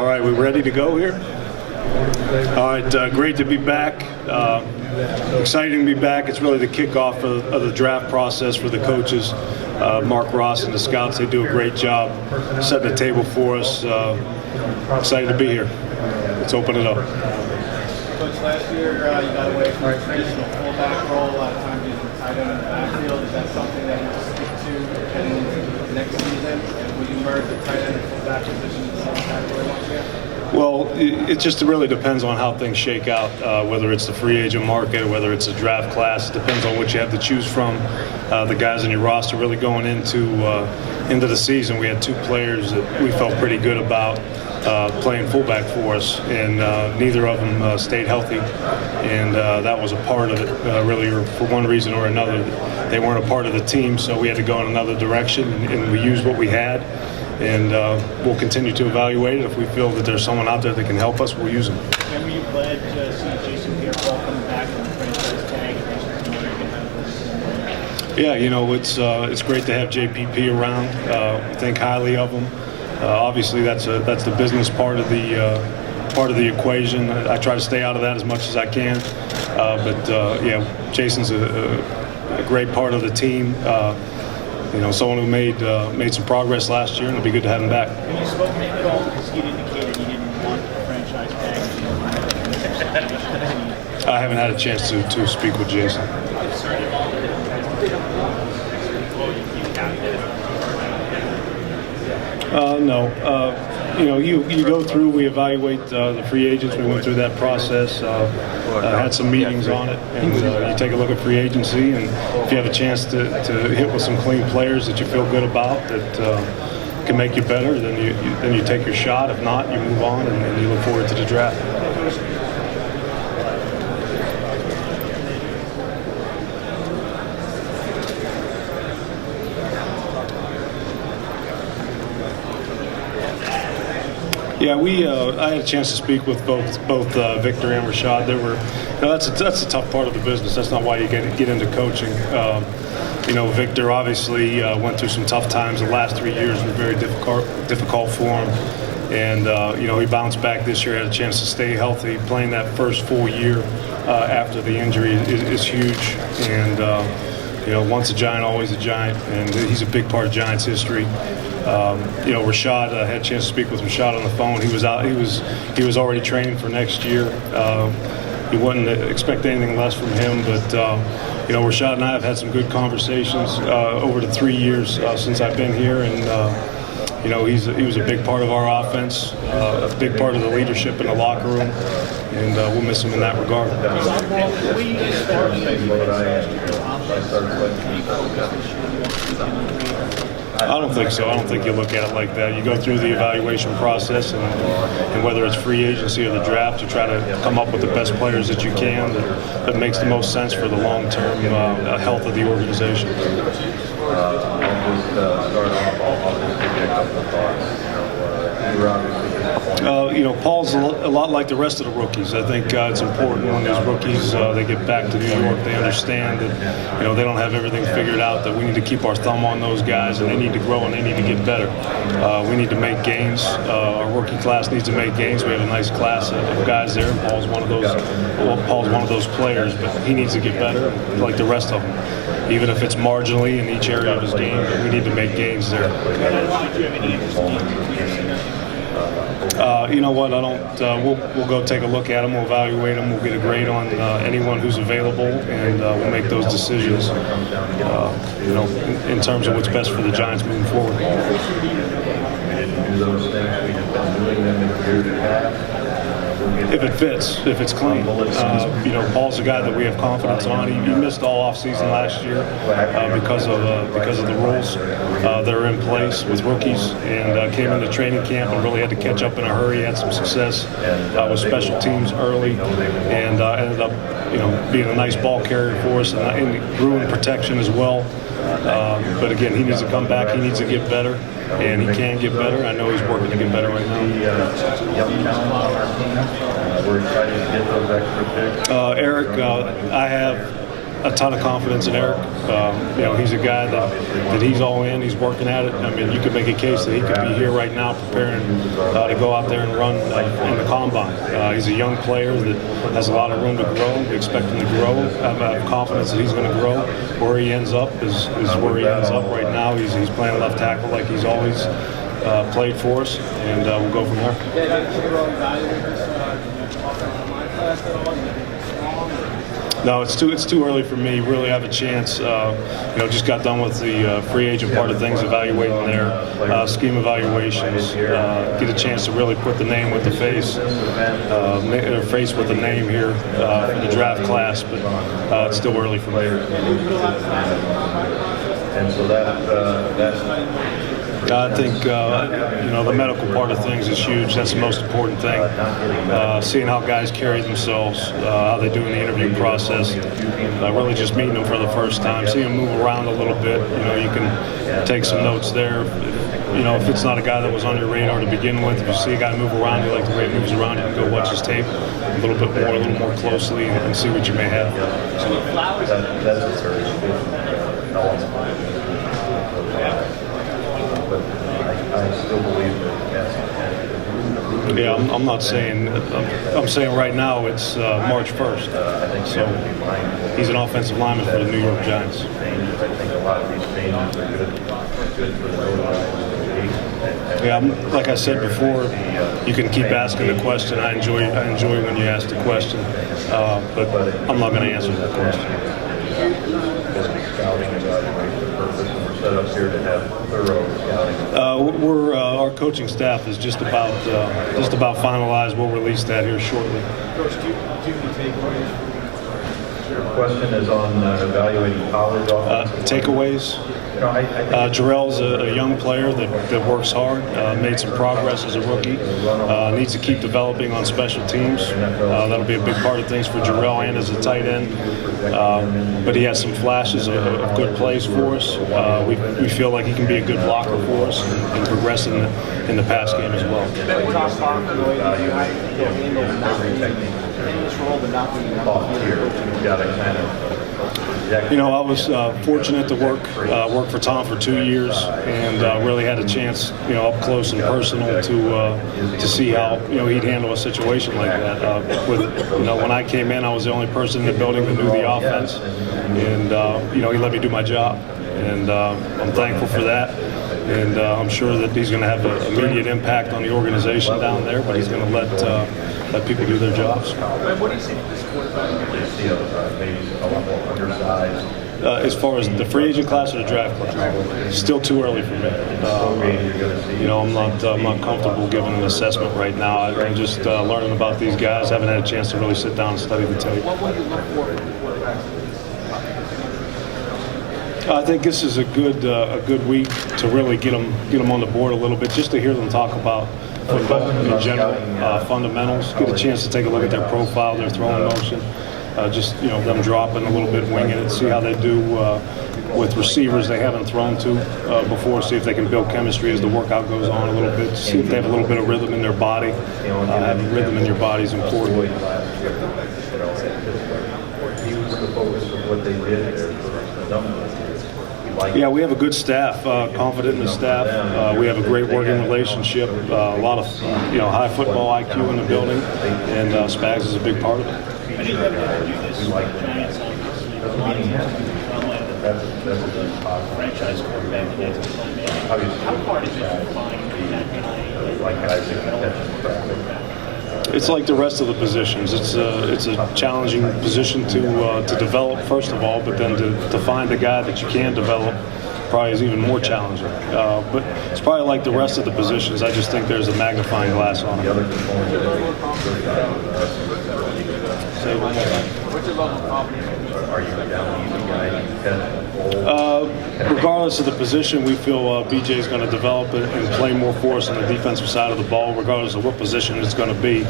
All right, we ready to go here? All right, great to be back. Exciting to be back. It's really the kickoff of the draft process for the coaches. Mark Ross and the scouts, they do a great job setting the table for us. Excited to be here. Let's open it up. Coach, last year you got away from a traditional fullback role, a lot of times using tight end in the backfield. Is that something that you'll stick to heading into next season? And will you merge the tight end and fullback position in the same category once again? Well, it just really depends on how things shake out, whether it's the free agent market, whether it's a draft class. It depends on what you have to choose from. The guys on your roster really going into the season, we had two players that we felt pretty good about playing fullback for us, and neither of them stayed healthy, and that was a part of it, really, for one reason or another. They weren't a part of the team, so we had to go in another direction, and we used what we had. And we'll continue to evaluate it. If we feel that there's someone out there that can help us, we'll use them. And were you glad to see Jason Pierre-Paul coming back in the franchise tag? Yeah, you know, it's great to have JPP around. I think highly of him. Obviously, that's the business part of the equation. I try to stay out of that as much as I can. But yeah, Jason's a great part of the team. You know, someone who made some progress last year, and it'll be good to have him back. When you spoke to him at all, because he indicated he didn't want the franchise tag. I haven't had a chance to speak with Jason. No. You know, you go through, we evaluate the free agents. We went through that process, had some meetings on it, and you take a look at free agency, and if you have a chance to hit with some clean players that you feel good about, that can make you better, then you take your shot. If not, you move on, and you look forward to the draft. Yeah, I had a chance to speak with both Victor and Rashad. That's a tough part of the business. That's not why you get into coaching. You know, Victor obviously went through some tough times. The last 3 years were very difficult for him, and you know, he bounced back this year. Had a chance to stay healthy. Playing that first full year after the injury is huge, and you know, once a Giant, always a Giant, and he's a big part of Giants history. You know, Rashad, I had a chance to speak with Rashad on the phone. He was out. He was already training for next year. You wouldn't expect anything less from him, but you know, Rashad and I have had some good conversations over the 3 years since I've been here, and you know, he was a big part of our offense, a big part of the leadership in the locker room, and we'll miss him in that regard. I don't think so. I don't think you look at it like that. You go through the evaluation process, and whether it's free agency or the draft, you try to come up with the best players that you can that makes the most sense for the long-term health of the organization. You know, Paul's a lot like the rest of the rookies. I think it's important when these rookies they get back to New York, they understand that, you know, they don't have everything figured out, that we need to keep our thumb on those guys, and they need to grow and they need to get better. We need to make gains. Our rookie class needs to make gains. We have a nice class of guys there, and Paul's one of those players, but he needs to get better like the rest of them, even if it's marginally in each area of his game. But we need to make gains there. You know what? I don't. We'll go take a look at them. We'll evaluate them. We'll get a grade on anyone who's available, and we'll make those decisions. You know, in terms of what's best for the Giants moving forward. If it fits, if it's clean. You know, Paul's a guy that we have confidence on. He missed all offseason last year because of the rules that are in place with rookies, and came into training camp and really had to catch up in a hurry. Had some success with special teams early, and ended up, you know, being a nice ball carrier for us, and grew in protection as well. But again, he needs to come back. He needs to get better, and he can get better. I know he's working to get better right now. Eric, I have a ton of confidence in Eric. He's a guy that he's all in. He's working at it. I mean, you could make a case that he could be here right now preparing to go out there and run in the combine. He's a young player that has a lot of room to grow. We expect him to grow. I have confidence that he's going to grow. Where he ends up is where he ends up right now. He's playing left tackle like he's always played for us, and we'll go from there. No, it's too early for me. Really have a chance. Just got done with the free agent part of things, evaluating their scheme evaluations. Get a chance to really put the name with the face, or face with the name here for the draft class. But it's still early for me. And so that's. I think the medical part of things is huge. That's the most important thing. Seeing how guys carry themselves, how they do in the interview process. Really just meeting them for the first time, seeing them move around a little bit. You can take some notes there. If it's not a guy that was on your radar to begin with, if you see a guy move around, you like the way he moves around, you can go watch his tape a little more closely, and see what you may have. That's very good. I still believe that. Yeah, I'm not saying. I'm saying right now it's March 1st. So he's an offensive lineman for the New York Giants. I think a lot of these changes are good for the. Yeah, like I said before, you can keep asking the question. I enjoy when you ask the question, but I'm not going to answer that question. Set up here to have thorough scouting. Our coaching staff is just about finalized. We'll release that here shortly. Coach, do you takeaways? Your question is on evaluating college Takeaways. Jarrell's a young player that works hard, made some progress as a rookie, needs to keep developing on special teams. That'll be a big part of things for Jarrell and as a tight end. But he has some flashes of good plays for us. We feel like he can be a good blocker for us and progress in the pass game as well. I was fortunate to work for Tom for 2 years, and really had a chance, up close and personal to see how he'd handle a situation like that. When I came in, I was the only person in the building that knew the offense, and he let me do my job, and I'm thankful for that. And I'm sure that he's going to have an immediate impact on the organization down there, but he's going to let people do their jobs. What do you see this quarterback? Maybe a lot more undersized. As far as the free agent class or the draft class, still too early for me. I'm not comfortable giving an assessment right now. I'm just learning about these guys. Haven't had a chance to really sit down and study the tape. What will you look for in quarterbacks? I think this is a good week to really get them on the board a little bit, just to hear them talk about football in general, fundamentals. Get a chance to take a look at their profile, their throwing motion, just them dropping a little bit, winging it, see how they do with receivers they haven't thrown to before. See if they can build chemistry as the workout goes on a little bit. See if they have a little bit of rhythm in their body. Having rhythm in your body is important. Yeah, we have a good staff, confident in the staff. We have a great working relationship, a lot of high football IQ in the building, and Spags is a big part of it. Franchise quarterback. How hard is it to find It's like the rest of the positions. It's a challenging position to develop, first of all, but then to find a guy that you can develop probably is even more challenging. But it's probably like the rest of the positions. I just think there's a magnifying glass on it. Say one more time. What's your level of confidence? Regardless of the position, we feel BJ is going to develop and play more for us on the defensive side of the ball, regardless of what position it's going to be.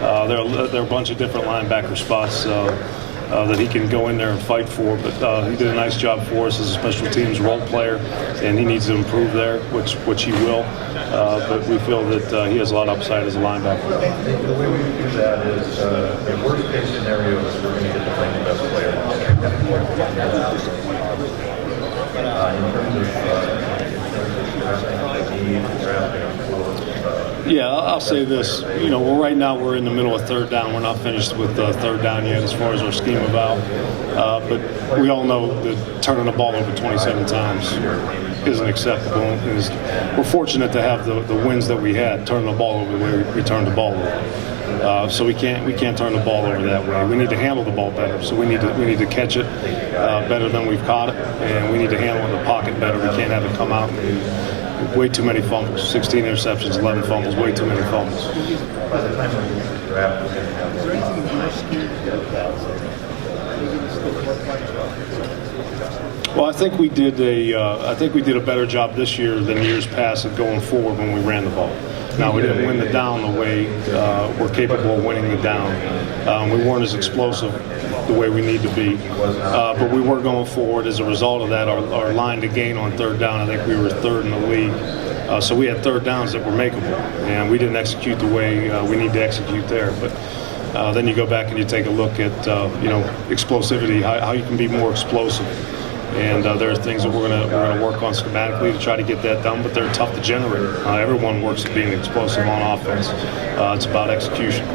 There are a bunch of different linebacker spots that he can go in there and fight for, but he did a nice job for us as a special teams role player, and he needs to improve there, which he will. But we feel that he has a lot of upside as a linebacker. The way we do that is, the worst case scenario is we're going to get the second best player. Yeah, I'll say this. You know, right now we're in the middle of third down. We're not finished with third down yet as far as our scheme of out. But we all know that turning the ball over 27 times isn't acceptable. We're fortunate to have the wins that we had, turning the ball over the way we turned the ball over. So we can't turn the ball over that way. We need to handle the ball better. So we need to catch it better than we've caught it, and we need to handle it in the pocket better. We can't have it come out. Way too many fumbles, 16 interceptions, 11 fumbles, way too many fumbles. By the time we get to the draft, we're going to have. Is there anything more skewed? Well, I think we did a better job this year than years past of going forward when we ran the ball. Now, we didn't win the down the way we're capable of winning the down. We weren't as explosive the way we need to be, but we were going forward. As a result of that, our line to gain on third down, I think we were third in the league. So we had third downs that were makeable, and we didn't execute the way we need to execute there. But then you go back and you take a look at explosivity, how you can be more explosive. And there are things that we're gonna work on schematically to try to get that done, but they're tough to generate. Everyone works at being explosive on offense. It's about execution.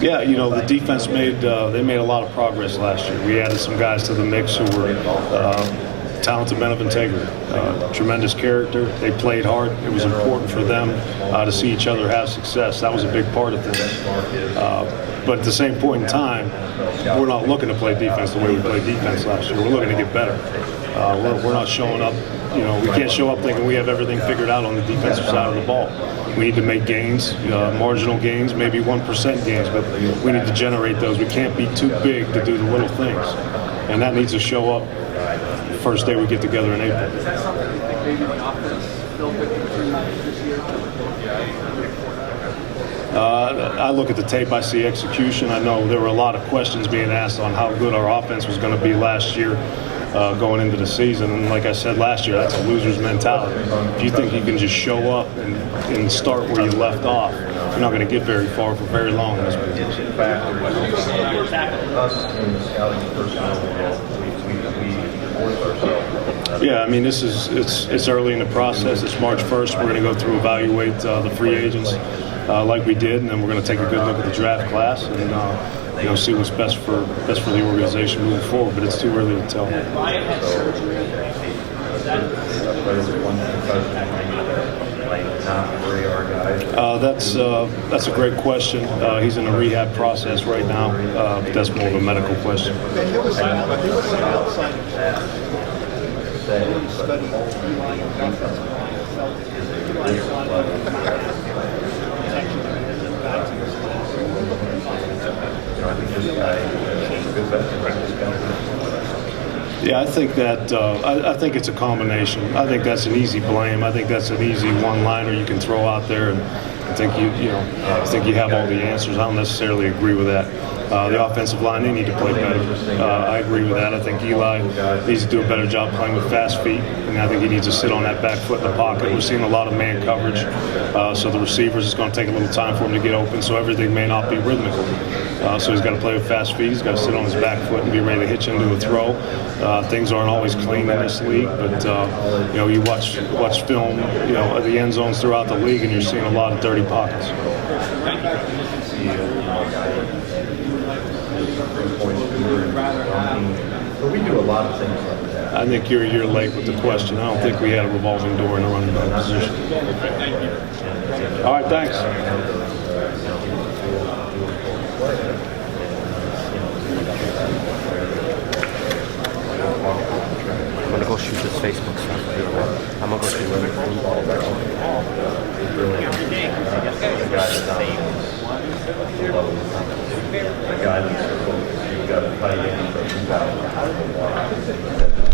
Yeah, the defense made a lot of progress last year. We added some guys to the mix who were talented men of integrity, tremendous character. They played hard. It was important for them to see each other have success. That was a big part of things. But at the same point in time, we're not looking to play defense the way we played defense last year. We're looking to get better. We're not showing up. We can't show up thinking we have everything figured out on the defensive side of the ball. We need to make gains, marginal gains, maybe 1% gains, but we need to generate those. We can't be too big to do the little things. And that needs to show up the first day we get together in April. Is that something you think maybe the offense still victim to this year? I look at the tape, I see execution. I know there were a lot of questions being asked on how good our offense was going to be last year going into the season. And like I said last year, that's a loser's mentality. If you think you can just show up and start where you left off, you're not going to get very far for very long in this business. Yeah, I mean, it's early in the process. It's March 1st. We're going to go through, evaluate the free agents like we did, and then we're going to take a good look at the draft class and see what's best for the organization moving forward. But it's too early to tell. That's a great question. He's in a rehab process right now, but that's more of a medical question. There was an outside study relying on offensive line Yeah, I think that I think it's a combination. I think that's an easy blame. I think that's an easy one-liner you can throw out there, and I think I think you have all the answers. I don't necessarily agree with that. The offensive line, they need to play better. I agree with that. I think Eli needs to do a better job playing with fast feet, and I think he needs to sit on that back foot in the pocket. We're seeing a lot of man coverage, so the receivers, it's going to take a little time for him to get open, so everything may not be rhythmical. So he's got to play with fast feet. He's got to sit on his back foot and be ready to hitch into a throw. Things aren't always clean in this league, but you watch film, of the end zones throughout the league, and you're seeing a lot of dirty pockets. But we do a lot of things like that. I think you're a year late with the question. I don't think we had a revolving door in the running back position. All right, thanks. I'm gonna go shoot this Facebook stuff. I'm gonna go shoot it. The guy that's supposed to, you've got to fight him, but you've got to